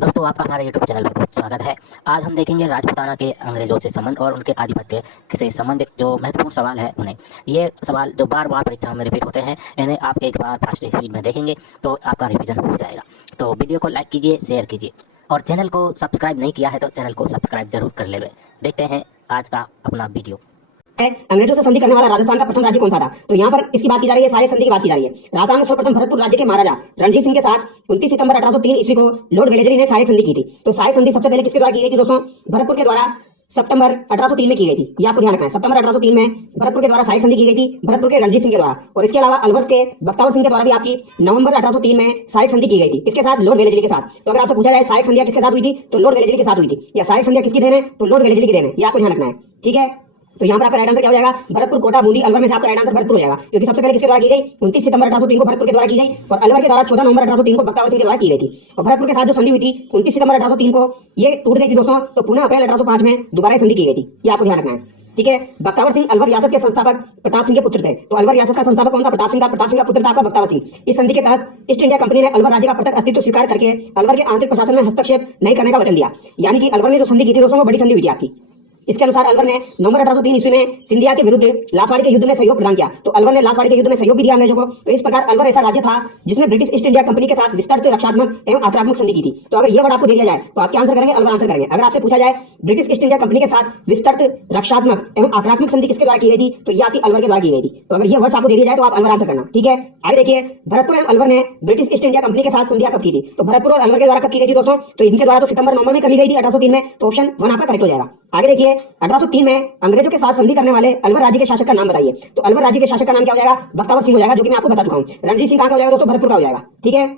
दोस्तों आपका हमारे YouTube चैनल में बहुत स्वागत है। आज हम देखेंगे राजपूताना के अंग्रेजों से संबंध और उनके आधिपत्य से संबंधित जो महत्वपूर्ण सवाल है उन्हें। ये सवाल जो बार बार परीक्षा में रिपीट होते हैं, इन्हें आप एक बार फास्ट स्पीड में देखेंगे तो आपका रिवीजन हो जाएगा। तो वीडियो को लाइक कीजिए, शेयर कीजिए और चैनल को सब्सक्राइब नहीं किया है तो चैनल को सब्सक्राइब जरूर कर लेवे। देखते हैं आज का अपना वीडियो। अंग्रेजों से संधि करने वाला राजस्थान का प्रथम राज्य कौन सा था? तो यहाँ पर इसकी बात की जा रही है, सारे संधि की बात की जा रही है। राजस्थान में सर्वप्रथम भरतपुर राज्य के महाराजा रणजीत सिंह के साथ 29 सितंबर 1803 ईस्वी को लॉर्ड वेलेस्ली ने सहायक संधि की थी। तो सहायक संधि सबसे पहले किसके द्वारा की गई थी दोस्तों? भरतपुर के द्वारा सितंबर 1803 में की गई थी। ये आपको ध्यान रखना है, सितंबर 1803 में भरतपुर के द्वारा सहायक संधि की गई थी, भरतपुर के रणजीत सिंह के द्वारा। और इसके अलावा अलवर के बख्तावर सिंह के द्वारा भी आपकी नवंबर 1803 में सहायक संधि की गई थी। किसके साथ? लॉर्ड वेलेस्ली के साथ। तो अगर आपसे पूछा जाए सहायक संधियां किसके साथ हुई थी, तो लॉर्ड वेलेस्ली के साथ हुई थी। या सहायक संधियां किसकी देन है? तो लॉर्ड वेलेस्ली की देन है। ये आपको ध्यान रखना है, ठीक है। तो यहाँ पर आपका राइट आंसर क्या हो जाएगा? भरतपुर, कोटा, बूंदी, अलवर में से आपका राइट आंसर भरतपुर हो जाएगा, क्योंकि सबसे पहले किसके द्वारा की गई? 29 सितंबर 1803 को भरतपुर के द्वारा की गई और अलवर के द्वारा 14 नवंबर 1803 को बख्तावर सिंह के द्वारा की गई थी। और भरतपुर के साथ जो संधि हुई थी 29 सितंबर 1803 को, ये टूट गई थी दोस्तों। तो पुनः अप्रैल 1805 में दोबारा संधि की गई थी। ये आपको ध्यान रखना है, ठीक है। बख्तावर सिंह अलवर रियासत के संस्थापक प्रताप सिंह के पुत्र थे। तो अलवर रियासत का संस्थापक कौन था? प्रताप सिंह का पुत्र था आपका बख्तावर सिंह। इस संधि के तहत ईस्ट इंडिया कंपनी ने अलवर राज्य का पृथक अस्तित्व स्वीकार करके अलवर के आंतरिक प्रशासन में हस्तक्षेप नहीं करने का वचन दिया। यानी कि अलवर ने जो संधि की थी दोस्तों, वो बड़ी संधि हुई थी आपकी। इसके अनुसार अलवर ने नवंबर 1803 ईस्वी में सिंधिया के विरुद्ध लासवाड़ी के युद्ध में सहयोग प्रदान किया। तो अलवर ने लासवाड़ी के युद्ध में सहयोग भी दिया अंग्रेजों को। तो इस प्रकार अलवर ऐसा राज्य था जिसने ब्रिटिश ईस्ट इंडिया कंपनी के साथ विस्तृत रक्षात्मक एवं आक्रामक संधि की थी। तो अगर ये वर्ड आपको दे दिया जाए तो आप क्या आंसर करेंगे? अलवर आंसर करेंगे। अगर आपसे पूछा जाए ब्रिटिश ईस्ट इंडिया कंपनी के साथ विस्तृत रक्षात्मक एवं आक्रामक संधि किसके द्वारा की गई थी, तो ये आपकी अलवर के द्वारा की गई थी। तो अगर ये वर्ड आपको दे दिया जाए तो आप अलवर आंसर करना, ठीक है। आगे देखिए, भरतपुर एवं अलवर ने ब्रिटिश ईस्ट इंडिया कंपनी के साथ संधियां कब की थी? तो भरतपुर और अलवर के द्वारा कब की गई थी दोस्तों? तो इनके द्वारा तो सितंबर नवंबर में कर ली गई थी 1803 में। तो ऑप्शन 1 आपका करेक्ट हो जाएगा। आगे देखिए, 1803 में अंग्रेजों के साथ संधि करने वाले अलवर राज्य के शासक का नाम बताइए। तो अलवर राज्य के शासक का नाम क्या हो जाएगा? बख्तावर सिंह हो जाएगा, जो कि मैं आपको बता चुका हूं। रणजीत सिंह कहां का हो जाएगा दोस्तों? भरतपुर का हो जाएगा, ठीक है।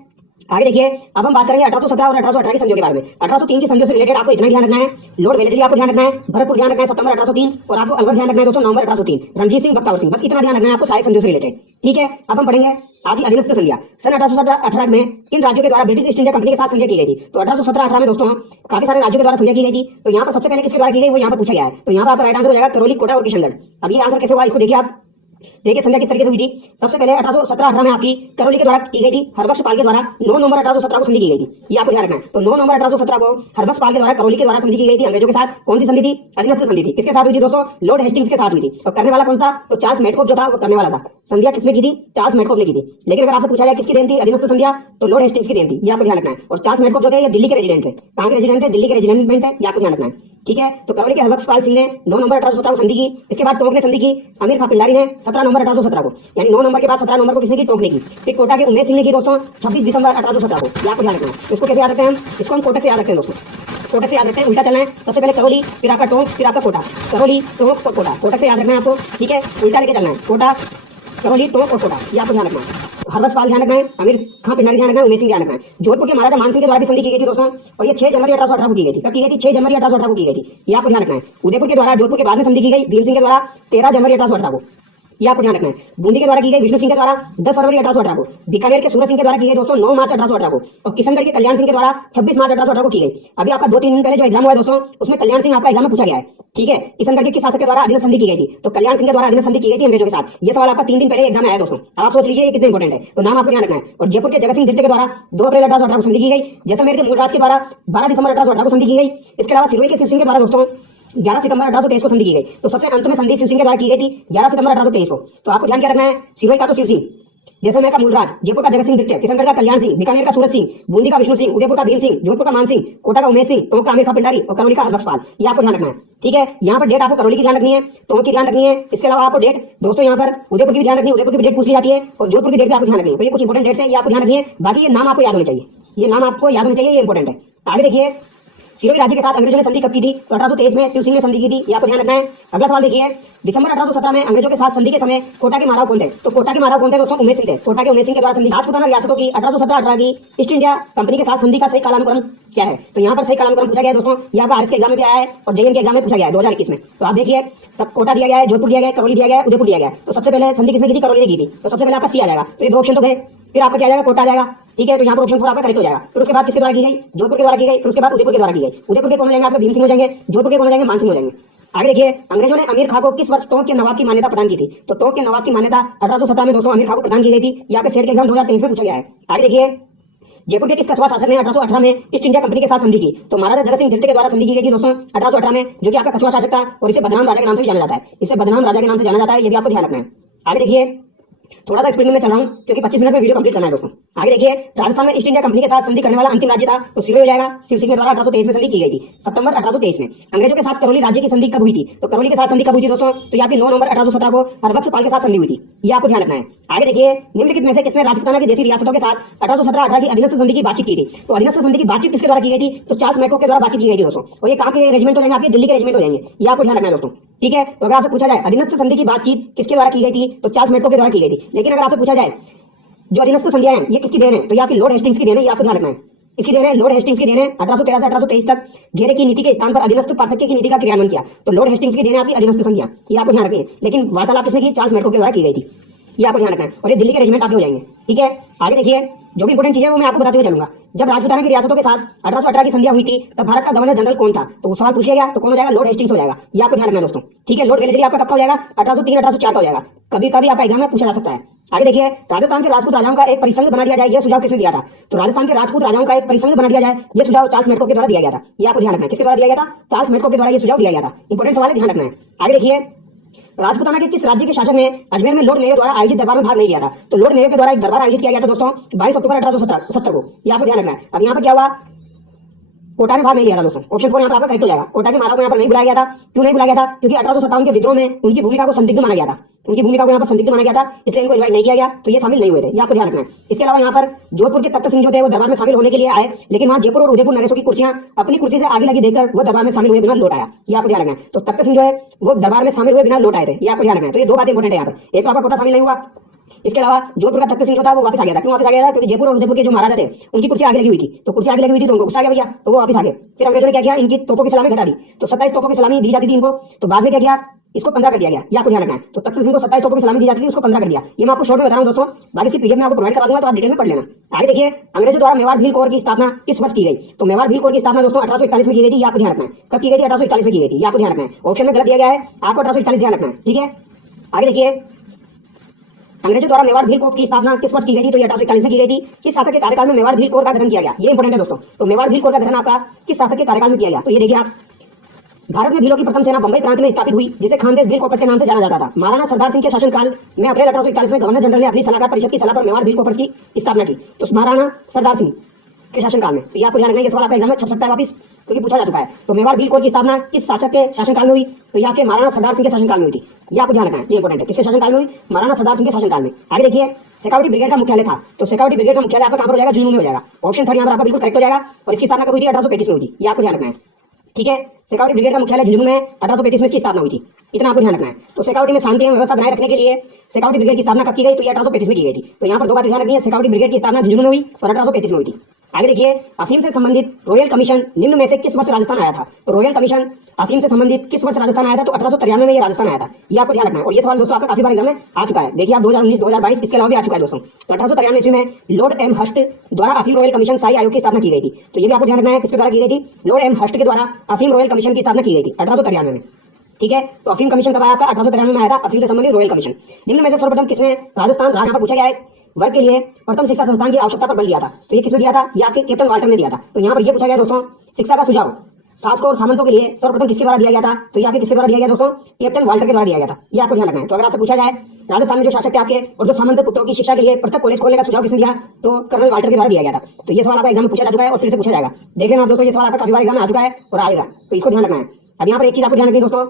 आगे देखिए, अब हम बात करेंगे 1817 और 1818 की संधियों के बारे में। 1803 की संधियों से रिलेटेड आपको इतना ध्यान रखना है, लॉर्ड वेलेस्ली आपको ध्यान रखना है, भरतपुर ध्यान रखना है सितंबर 1803, और आपको अलवर ध्यान रखना है दोस्तों नवंबर 1803, रणजीत सिंह, बख्तावर सिंह, बस इतना ध्यान रखना है आपको सारी संधियों से रिलेटेड, ठीक है। अब हम पढ़ेंगे आगे अधीनस्थ संधियां। सन 1817-18 में किन राज्यों के द्वारा ब्रिटिश ईस्ट इंडिया कंपनी के साथ संधियां की गई थी? तो 1817-18 में दोस्तों काफी सारे राज्यों के द्वारा संधियां की गई थी। तो यहाँ पर सबसे पहले किसके द्वारा की गई वो यहाँ पर पूछा गया है। तो यहाँ पर आपका राइट आंसर हो जाएगा करौली, कोटा और किशनगढ़। अब ये आंसर कैसे हुआ इसको देखिए आप। देखिए संध्या किस तरीके से हुई थी। सबसे पहले 1817-18 में आपकी करौली के द्वारा की गई थी, हरबख्श पाल के द्वारा 9 नवंबर 1817 को संधि की गई थी। ये आपको ध्यान रखना है। तो 9 नवंबर 1817 को हरबख्श पाल के द्वारा करौली के द्वारा संधि की गई थी अंग्रेजों के साथ। कौन सी संधि थी? अधीनस्थ संधि थी। किसके साथ हुई थी दोस्तों? लॉर्ड हेस्टिंग्स के साथ हुई थी। और करने वाला कौन था? तो चार्ल्स मेडकोफ जो था वो करने वाला था। संध्या किसने की थी? चार्ल्स मेडकोफ ने की थी। लेकिन अगर आपसे पूछा जाए किसकी देन थी अधीनस्थ संध्या, तो लॉर्ड हेस्टिंग्स की देन थी। ये आपको ध्यान रखना है। और चार्ल्स मेडकोफ जो थे ये दिल्ली के रेजिडेंट थे। कहां के रेजिडेंट थे? दिल्ली के रेजिडेंट थे। ये आपको ध्यान रखना है, ठीक है। तो करौली के हरबख्श पाल सिंह ने 9 नवंबर 1817 को संधि की। इसके बाद टोंक ने संधि की अमीर खां पिंडारी ने 17 नवंबर 1817 को, यानी 9 नंबर के बाद 17 नंबर को किसने की? टोंक ने की। फिर कोटा के उमेश सिंह ने की दोस्तों 26 दिसंबर 1817 को। ये आपको ध्यान रखना है। इसको कैसे याद रखते हैं हम? इसको हम कोटक से याद रखते हैं दोस्तों। कोटक से याद रखते हैं, उल्टा चलना है। सबसे पहले करौली, फिर आपका टोंक, फिर आपका कोटा। करौली, टोंक और कोटा, कोटक से याद रखना है आपको, ठीक है। उल्टा लेके चलना है, कोटा, करौली, टोंक और कोटा। ये आपको ध्यान रखना है। हरबख्श पाल ध्यान रखना है, अमीर खां पिंडारी ध्यान रखना है, उमेश सिंह ध्यान रखना है। जोधपुर के महाराजा मान सिंह के द्वारा भी संधि की गई थी दोस्तों, और ये 6 जनवरी 1818 को की गई थी। कब की गई थी? 6 जनवरी 1818 को की गई थी। ये आपको ध्यान रखना है। उदयपुर के द्वारा जोधपुर के बाद में संधि की गई भीम सिंह के द्वारा 13 जनवरी 1818 को। ये आपको ध्यान रखना है। बूंदी के द्वारा की गई विष्णु सिंह के द्वारा 10 फरवरी 1818 को। बीकानेर के सूरज सिंह के द्वारा की गई दोस्तों 9 मार्च 1818 को। और किशनगढ़ के कल्याण सिंह के द्वारा 26 मार्च 1818 को की गई। अभी आपका 2-3 दिन पहले जो एग्जाम हुआ है दोस्तों, उसमें कल्याण सिंह आपका एग्जाम में पूछा गया है, ठीक है। किशनगढ़ के किस शासक के द्वारा अधीनस्थ संधि की गई थी? तो कल्याण सिंह के द्वारा अधीनस्थ संधि की गई थी अंग्रेजों के साथ। ये सवाल आपका 3 दिन पहले एग्जाम में आया दोस्तों। अब आप सोच लीजिए ये कितने इंपॉर्टेंट है, तो नाम आपको ध्यान रखना है। और जयपुर के जगत सिंह द्वितीय के द्वारा 2 अप्रैल 1818 को संधि की गई। जैसलमेर के मूलराज के द्वारा 12 दिसंबर 1818 को संधि की गई। इसके अलावा सिरोही के शिव सिंह के द्वारा दोस्तों 11 सितंबर 1823 को संधि की गई। तो सबसे अंत में संधि शिव सिंह के द्वारा की गई थी 11 सितंबर 1823 को। तो आपको ध्यान क्या रखना है? सिरोही का तो शिव सिंह, जैसलमेर का मूलराज, जयपुर का जगत सिंह द्वितीय, किशनगढ़ का कल्याण सिंह, बीकानेर का सूरज सिंह, बूंदी का विष्णु सिंह, उदयपुर का भीम सिंह, जोधपुर का मान सिंह, कोटा का उमेश सिंह, टोंक का अमीर खां पिंडारी और करौली का हरबख्श पाल। ये आपको ध्यान रखना है, ठीक है। यहाँ पर डेट आपको करौली की ध्यान रखनी है, टोंक की ध्यान रखनी है। इसके अलावा आपको डेट दोस्तों यहाँ पर उदयपुर की भी ध्यान रखनी है, उदयपुर की डेट पूछ ली जाती है, और जोधपुर की डेट भी आपको ध्यान रखनी है। तो ये कुछ इंपॉर्टेंट डेट्स है, ये आपको ध्यान रखनी है। बाकी ये नाम आपको याद होने चाहिए, ये नाम आपको याद होने चाहिए, ये इंपॉर्टेंट है। आगे देखिए, सिरोही राज्य के साथ अंग्रेजों ने संधि कब की थी? तो 1823 में शिव सिंह ने संधि की थी। ये आपको ध्यान रखना है। अगला सवाल देखिए, दिसंबर 1817 में अंग्रेजों के साथ संधि के समय कोटा के महाराव कौन थे? तो कोटा के महाराव कौन थे दोस्तों? उमेश सिंह थे। कोटा के उमेश सिंह के द्वारा संधि। राजपूताना रियासतों की 1817-18 की ईस्ट इंडिया कंपनी के साथ संधि का सही कालानुक्रम क्या है? तो यहाँ पर सही कालानुक्रम पूछा गया है दोस्तों। ये आपका आरएस के एग्जाम में भी आया है और जेएन के एग्जाम में पूछा गया है 2021 में। तो आप देखिए, सब कोटा दिया गया है, जोधपुर दिया गया है, करौली दिया गया है, उदयपुर दिया गया है। तो सबसे पहले संधि किसने की थी? करौली ने की थी। तो सबसे पहले आपका सी आ जाएगा। तो ये 2 ऑप्शन तो गए, फिर आपका क्या जाएगा? कोटा जाएगा, ठीक है। तो यहाँ पर ऑप्शन 4 आपका करेक्ट हो जाएगा। फिर उसके बाद किसके द्वारा की गई? जोधपुर के द्वारा की गई। फिर उसके बाद उदयपुर के द्वारा की गई। उदयपुर के कौन हो जाएंगे? आपके भीम सिंह हो जाएंगे। जोधपुर के कौन हो जाएंगे? मान सिंह हो जाएंगे। आगे देखिए, अंग्रेजों ने अमीर खां को किस वर्ष टोंक के नवाब की मान्यता प्रदान की थी? तो टोंक के नवाब की मान्यता 1817 में दोस्तों अमीर खां को प्रदान की गई थी। यहाँ पे सेट के एग्जाम 2023 में पूछा गया है। आगे देखिए, जयपुर के किस कछुआ शासक ने 1818 में ईस्ट इंडिया कंपनी के साथ संधि की? तो महाराजा जगत सिंह द्वितीय के द्वारा संधि की गई थी दोस्तों 1818 में, जो कि आपका कछुआ शासक था और इसे बदनाम राजा के नाम से भी जाना जाता है। इसे बदनाम राजा के नाम से जाना जाता है, ये भी आपको ध्यान रखना है। आगे देखिए, थोड़ा सा स्पीड में चल रहा हूं क्योंकि 25 मिनट में वीडियो कंप्लीट करना है दोस्तों। आगे देखिए, राजस्थान में ईस्ट इंडिया कंपनी के साथ संधि करने वाला अंतिम राज्य था तो सिरोही हो जाएगा। शिव सिंह के द्वारा 1823 में संधि की गई थी, सितंबर 1823 में। अंग्रेजों के साथ करौली राज्य की संधि कब हुई थी? तो करौली के साथ संधि कब हुई थी दोस्तों? तो यहाँ की 9 नवंबर 1817 को हरबख्शपाल के साथ संधि हुई थी, ये आपको ध्यान रखना है। आगे देखिए, निम्नलिखित में से किसने राजपुताना की देशी रियासतों के साथ 1817-18 की अधीनस्थ संधि की बातचीत की थी? तो अधीनस्थ संधि की बातचीत किसके द्वारा की गई थी? तो चार्ल्स मैकॉक के द्वारा बातचीत की गई थी दोस्तों। और ये कहाँ के रेजिमेंट हो जाएंगे? आपके दिल्ली के रेजिमेंट हो जाएंगे, ये आपको ध्यान रखना है दोस्तों। ठीक है, तो अगर आपसे पूछा जाए अधीनस्थ संधि की बातचीत किसके द्वारा की गई थी? तो चार्ल्स मैकॉक के द्वारा की गई थी। लेकिन अगर आपसे पूछा जाए जो अधीनस्थ संधियां हैं ये किसकी देन है? तो ये आपकी लॉर्ड हेस्टिंग्स की देन है, ये आपको ध्यान रखना है। इसकी देन है, लॉर्ड हेस्टिंग्स की देन है। 1813 से 1823 तक घेरे की नीति के स्थान पर अधीनस्थ पार्थक्य की नीति का क्रियान्वयन किया, तो लॉर्ड हेस्टिंग्स की देन है आपकी अधीनस्थ संधियां, ये आपको ध्यान रखनी है। लेकिन वार्तालाप किसने की? चार्ल्स मैकॉक के द्वारा की गई थी, ये आपको ध्यान रखना है। और ये दिल्ली के रेजिमेंट आपके हो जाएंगे। ठीक है, आगे देखिए, जो भी इंपोर्टेंट चीज है वो मैं आपको बताते हुए चलूंगा। जब राजपुताना की रियासतों के साथ 1818 की संधियां हुई थी तब भारत का गवर्नर जनरल कौन था? तो वो सवाल पूछ लिया गया, तो कौन हो जाएगा? लॉर्ड हेस्टिंग्स हो जाएगा, ये आपको ध्यान रखना है दोस्तों। ठीक है, लॉर्ड वेलेस्ली आपका कब का हो जाएगा? 1803 1804 का हो जाएगा। कभी कभी आपका एग्जाम में पूछा जा सकता है। आगे देखिए, राजस्थान के राजपूत राजाओं का एक परिसंघ बना दिया जाए, यह सुझाव किसने दिया था? तो राजस्थान के राजपूत राजाओं का एक परिसंघ बना दिया जाए, यह सुझाव चार्ल्स मैकॉक के द्वारा दिया गया था, ये आपको ध्यान रखना है। किसके द्वारा दिया गया था? चार्ल्स मैकॉक के द्वारा ये सुझाव दिया गया था। इंपोर्टेंट सवाल है, ध्यान रखना है। आगे देखिए, राजपुताना के किस राज्य के शासक ने अजमेर में लॉर्ड मेयो द्वारा आयोजित दरबार में भाग नहीं लिया था? तो लॉर्ड मेयो के द्वारा एक दरबार आयोजित किया गया था दोस्तों 22 अक्टूबर 1870 को, ये आपको ध्यान रखना है। अब यहाँ पर क्या हुआ? कोटा ने भाग नहीं लिया था दोस्तों। ऑप्शन 4 यहाँ पर आपका करेक्ट हो जाएगा। कोटा के महाराज को यहाँ पर नहीं बुलाया गया था। क्यों नहीं बुलाया गया था? क्योंकि 1857 के विद्रोह में उनकी भूमिका को संदिग्ध माना गया था, उनकी भूमिका को यहाँ पर संदिग्ध माना गया था, इसलिए इनको इन्वाइट नहीं किया गया, तो ये शामिल नहीं हुए थे, ये आपको ध्यान रखना है। इसके अलावा यहाँ पर जोधपुर के तख्त सिंह जो थे वो दरबार में शामिल होने के लिए आए, लेकिन वहाँ जयपुर और उदयपुर नरेशों की कुर्सियां अपनी कुर्सी से आगे लगी देखकर वो दरबार में शामिल हुए बिना लौट आया, ये आपको ध्यान रखना है। तो तख्त सिंह जो है वो दरबार में शामिल हुए बिना लौट आए थे, ये आपको ध्यान रखना है। तो ये दो बातें इंपोर्टेंट है यहाँ पर। एक तो आपका कोटा शामिल नहीं हुआ, इसके अलावा जोधपुर का तख्त सिंह जो था वो वापस आ गया था। क्यों वापस आ गया था? क्योंकि जयपुर और उदयपुर के जो महाराजा थे उनकी कुर्सी आगे लगी हुई थी, तो कुर्सी आगे लगी हुई थी तो उनको गुस्सा आ गया भैया, तो वो वापस आ गए। फिर अंग्रेजों ने क्या किया? इनकी तोपों की सलामी घटा दी, तो 27 तोपों की सलामी दी जाती थी इनको, तो बाद में क्या किया? इसको 15 कर दिया गया, ये आपको ध्यान रखना है। तो तख्त सिंह को 27 तोपों की सलामी दी जाती थी, उसको 15 कर दिया। ये मैं आपको शॉर्ट में बता रहा हूं दोस्तों, बाकी इसकी पीडीएफ में आपको प्रोवाइड करा दूंगा, तो आप डिटेल में पढ़ लेना। आगे देखिए, अंग्रेजों द्वारा मेवाड़ भील कोर की स्थापना किस वर्ष की गई? तो मेवाड़ भील कोर की स्थापना दोस्तों 1841 में की गई थी, ये आपको ध्यान रखना है। कब की गई थी? 1841 में की गई थी, ये आपको ध्यान रखना है। ऑप्शन में गलत दिया गया है, आपको 1841 ध्यान रखना है। ठीक है, आगे देखिए, अंग्रेजों द्वारा मेवाड़ भील कोर की स्थापना किस वर्ष की गई थी? तो ये 1841 में की गई थी। किस शासक के कार्यकाल में मेवाड़ भील कोर का गठन किया गया? ये इंपोर्टेंट है दोस्तों। तो मेवाड़ भील कोर का गठन आपका किस शासक के कार्यकाल में किया गया? तो ये देखिए आप, भारत में भीलों की प्रथम सेना बंबई प्रांत में स्थापित हुई, जिसे खानदेश भील कॉर्पस के नाम से जाना जाता था। महाराणा सरदार सिंह के शासनकाल में अप्रैल 1841 में गवर्नर जनरल ने अपनी सलाहकार परिषद की सलाह पर मेवाड़ भील कॉर्पस की स्थापना की। तो महाराणा सरदार सिंह के शासनकाल में, तो ये आपको ध्यान रखना है। ये सवाल आपका एग्जाम में छप सकता है वापस, क्योंकि पूछा जा चुका है। तो मेवाड़ भील कोर की स्थापना किस शासक के शासनकाल में हुई? तो यहाँ के महाराणा सरदार सिंह के शासनकाल में हुई थी, ये आपको ध्यान रखना है, ये इंपोर्टेंट है। किसके शासनकाल में हुई? महाराणा सरदार सिंह के शासनकाल में। आगे देखिए, शेखावटी ब्रिगेड का मुख्यालय था, तो शेखावटी ब्रिगेड का मुख्यालय आपका कहाँ पर हो जाएगा? झुंझुनू में हो जाएगा। ऑप्शन 3 यहाँ पर आपका बिल्कुल करेक्ट हो जाएगा। और इसकी स्थापना कब हुई थी? 1835 में हुई थी, ये आपको ध्यान रखना है। ठीक है, शेखावटी ब्रिगेड का मुख्यालय झुंझुनू में 1835 में इसकी स्थापना हुई थी, इतना आपको ध्यान रखना है। तो शेखावटी में शांति एवं व्यवस्था बनाए रखने के लिए शेखावटी ब्रिगेड की स्थापना कब की गई? तो ये 1835 में की गई थी। तो यहाँ पर दो बातें ध्यान रखनी है, शेखावटी ब्रिगेड की स्थापना झुंझुनू में हुई और 1835 में हुई थी। आगे देखिए, अफीम से संबंधित रॉयल कमीशन निम्न में से किस वर्ष राजस्थान आया था? तो रॉयल कमीशन अफीम से संबंधित किस वर्ष राजस्थान आया था? तो 1893 में ये राजस्थान आया था, ये आपको ध्यान रखना है। और ये सवाल दोस्तों आपका काफी बार एग्जाम में आ चुका है। देखिए आप 2019 2022 इसके अलावा भी आ चुका है दोस्तों। तो 1893 ईस्वी में लॉर्ड एम हस्ट द्वारा अफीम रॉयल कमीशन शाही आयोग की स्थापना की गई थी, तो ये भी आपको ध्यान रखना है। किसके द्वारा की गई थी? लॉर्ड एम हस्ट के द्वारा अफीम रॉयल कमीशन की स्थापना की गई थी 1893 में। ठीक है, तो अफीम कमीशन कब आया था? 1893 में आया था, अफीम से संबंधित रॉयल कमीशन। निम्न में से सर्वप्रथम किसने राजस्थान राज्य पर पूछा गया है वर्ग के लिए प्रथम शिक्षा संस्थान की आवश्यकता पर बल दिया था? तो ये किसने दिया था? ये आपके कैप्टन वाल्टर ने दिया था। तो यहाँ पर ये पूछा गया दोस्तों, शिक्षा का सुझाव शासकों और सामंतों के लिए सर्वप्रथम किसके द्वारा दिया गया था? तो ये आपके किसके द्वारा दिया गया दोस्तों? कैप्टन वाल्टर के द्वारा दिया गया था, ये आपको ध्यान रखना है। तो अगर आपसे पूछा जाए राजस्थान में जो शासक थे आपके और जो सामंत पुत्रों की शिक्षा के लिए पृथक कॉलेज खोलने का सुझाव किसने दिया? तो कर्नल वाल्टर के द्वारा दिया गया था। तो ये सवाल आपका एग्जाम में पूछा जा चुका है और फिर से पूछा जाएगा। देख लेना आप दोस्तों, ये सवाल आपका काफी बार एग्जाम में आ चुका है और आएगा, तो इसको ध्यान रखना है। अब यहाँ पर एक चीज आपको ध्यान रखनी है दोस्तों,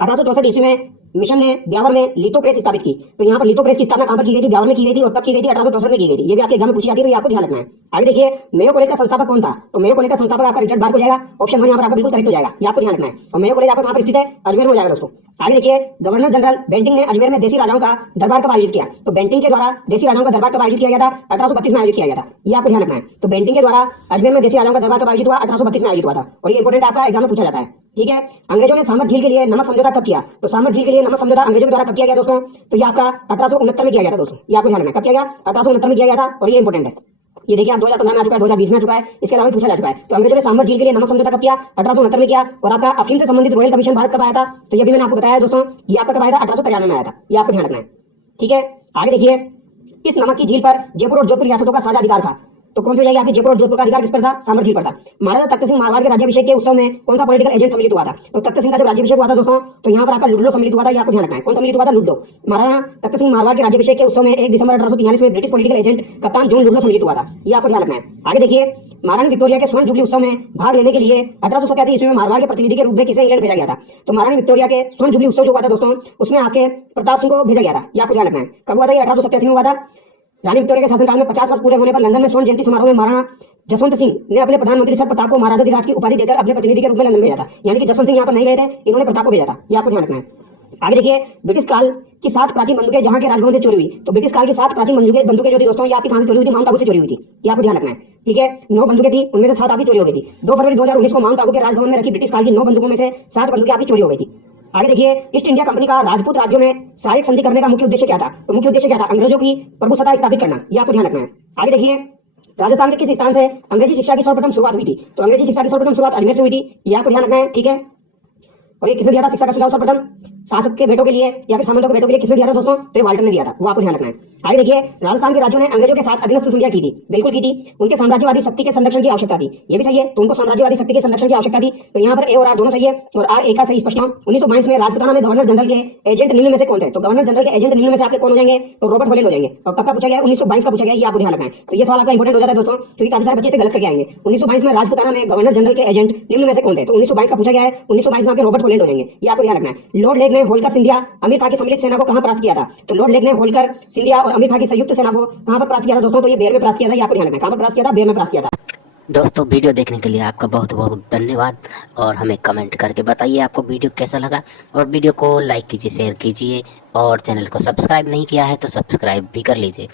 1864 ईस्वी में मिशन ने ब्यावर में लिथो प्रेस स्थापित की। तो यहाँ पर लिथो प्रेस की स्थापना कहाँ पर की गई थी? ब्यावर में की गई थी। और कब की गई थी? 1864 में की गई थी। ये भी आपके एग्जाम में पूछी जाती है, तो ये आपको ध्यान रखना है। आगे देखिए, मेयो कॉलेज का संस्थापक कौन था? तो मेयो कॉलेज का संस्थापक आपका रिचर्ड बार्क हो जाएगा। ऑप्शन 1 यहाँ पर आपका बिल्कुल करेक्ट हो जाएगा, ये आपको ध्यान रखना है। और मेयो कॉलेज आपका कहाँ पर स्थित है? अजमेर में हो जाएगा दोस्तों। आगे देखिए, गवर्नर जनरल बेंटिंग ने अजमेर में देसी राजाओं का दरबार कब आयोजित किया? तो बेंटिंग के द्वारा देसी राजाओं का दरबार कब आयोजित किया गया था? 1832 में आयोजित किया गया था, ये आपको ध्यान रखना है। तो बेंटिंग के द्वारा अजमेर में देसी राजाओं का दरबार कब आयोजित हुआ? 1832 में आयोजित हुआ था। और ये इंपोर्टेंट आपका एग्जाम में पूछा जाता है। ठीक है, अंग्रेजों ने सामर झील के लिए नमक समझौता कब किया? तो सामर झील के लिए नमक समझौता अंग्रेजों के द्वारा कब किया गया दोस्तों? तो ये आपका 1869 में किया गया था दोस्तों, ये आपको ध्यान रखना है। कब किया गया? 1869 में किया गया था। और ये इंपोर्टेंट है, ये देखिए आप 2015 में आ चुका है, 2020 में आ चुका है, इसके अलावा पूछा जा चुका है। तो अंग्रेजों ने सामर झील के लिए नमक समझौता कब किया? 1869 में किया। और आपका अफीम से संबंधित रॉयल कमीशन भारत कब आया था? तो ये भी मैंने आपको बताया दोस्तों, ये आपका कब आया था? 1893 में आया था, ये आपको ध्यान रखना है। ठीक है, आगे देखिए, किस नमक की झील पर जयपुर और जोधपुर रियासतों का साझा अधिकार था? तो कौन सी हो जाएगी आपकी जयपुर और जोधपुर का अधिकार किस पर था? सामर्थ्य पर था। महाराजा तख्त सिंह मारवाड़ के राज्याभिषेक के उत्सव में कौन सा पॉलिटिकल एजेंट सम्मिलित हुआ था? तो तख्त सिंह का जब राज्याभिषेक हुआ था दोस्तों, तो यहाँ पर आपका लुड्लो सम्मिलित हुआ था, ये आपको ध्यान रखना है। कौन सम्मिलित हुआ था? लुड्लो। महाराणा तख्त सिंह मारवाड़ के राज्याभिषेक के उत्सव में 1 दिसंबर 1843 में ब्रिटिश पॉलिटिकल एजेंट कप्तान जॉन लुड्लो सम्मिलित हुआ था, ये आपको ध्यान रखना है। आगे देखिए, महारानी विक्टोरिया के स्वर्ण जुबली उत्सव में भाग लेने के लिए 1887 ईस्वी में मारवाड़ के प्रतिनिधि के रूप में किसे इंग्लैंड भेजा गया था? तो महारानी विक्टोरिया के स्वर्ण जुबली उत्सव जो हुआ था दोस्तों, उसमें आपके प्रताप सिंह को भेजा गया था, ये आपको ध्यान रखना है। कब हुआ था? ये 1887 में हुआ था। रानी विक्टोरिया के शासनकाल में 50 वर्ष पूरे होने पर लंदन में स्वर्ण जयंती समारोह में महाराणा जसवंत सिंह ने अपने प्रधानमंत्री सर प्रताप को महाराजा धिराज की उपाधि देकर अपने प्रतिनिधि के रूप में लंदन भेजा था। यानी कि जसवंत सिंह यहाँ पर नहीं गए थे, इन्होंने प्रताप को भेजा था, ये आपको ध्यान रखना है। आगे देखिए, ब्रिटिश काल की 7 प्राचीन बंदूकें जहां के राजभवन से चोरी हुई। तो ब्रिटिश काल की 7 प्राचीन बंदूकें जो थी दोस्तों, ये आपकी कहां से चोरी हुई थी? माउंट आबू से चोरी हुई थी, ये आपको ध्यान रखना है। ठीक है, 9 बंदूकें थी, उनमें से 7 आपकी चोरी हो गई थी। 2 फरवरी 2019 को माउंट आबू के राजभवन में रखी ब्रिटिश काल की 9 बंदूकों में से 7 बंदूकें आपकी चोरी हो गई थी। आगे देखिए, ईस्ट इंडिया कंपनी का राजपूत राज्यों में सहायक संधि करने का मुख्य उद्देश्य क्या था? तो मुख्य उद्देश्य क्या था? अंग्रेजों की प्रभुसत्ता स्थापित करना, ये आपको ध्यान रखना है। आगे देखिए, राजस्थान के किस स्थान से अंग्रेजी शिक्षा की सर्वप्रथम शुरुआत हुई थी? तो अंग्रेजी शिक्षा की सर्वप्रथम शुरुआत अजमेर से हुई थी, ये आपको ध्यान रखना है। ठीक है, और ये किसने दिया था शिक्षा का सुझाव सर्वप्रथम? शासक के बेटों के लिए या फिर सामंतों के बेटों के लिए किसने दिया था दोस्तों? तो वाल्टर ने दिया था, वो आपको ध्यान रखना है। आगे देखिए, राजस्थान के राज्यों ने अंग्रेजों के साथ अधीनस्थ संधियां की थी, बिल्कुल की थी। उनके साम्राज्यवादी शक्ति के संरक्षण की आवश्यकता थी, ये भी सही है। तो उनको साम्राज्यवादी शक्ति के संरक्षण की आवश्यकता थी, तो यहाँ पर ए और आर दोनों सही है, और आर ए का सही स्पष्ट है। 1922 में राजपुताना में गवर्नर जनरल के एजेंट निम्न में से कौन थे? तो गवर्नर जनरल के एजेंट निम्न में से आपके कौन हो जाएंगे? तो रॉबर्ट हॉलैंड हो जाएंगे। और कब का पूछा गया? 1922 का पूछा गया, ये आपको ध्यान रखना है। तो ये सवाल आपका इंपॉर्टेंट हो जाता है दोस्तों, क्योंकि काफी सारे बच्चे से गलत करके आएंगे। 1922 में राजपुताना में गवर्नर जनरल के एजेंट निम्न में से कौन थे? तो 1922 का पूछा गया है, 1922 में आपके रॉबर्ट हॉलैंड हो जाएंगे, ये आपको ध्यान रखना है। लॉर्ड लेक ने होल्कर सिंधिया अमीर खां की सम्मिलित सेना को कहां परास्त किया था? तो लॉर्ड लेक ने होल्कर सिंधिया और अमीर खां की संयुक्त सेना को कहां पर परास्त किया था दोस्तों? तो ये बेर में परास्त किया था, ये आपको ध्यान रखना है। कहां पर परास्त किया था? बेर में परास्त किया था। दोस्तों वीडियो देखने के लिए आपका बहुत बहुत धन्यवाद, और हमें कमेंट करके बताइए आपको वीडियो कैसा लगा, और वीडियो को लाइक कीजिए, शेयर कीजिए, और चैनल को सब्सक्राइब नहीं किया है तो सब्सक्राइब भी कर लीजिए।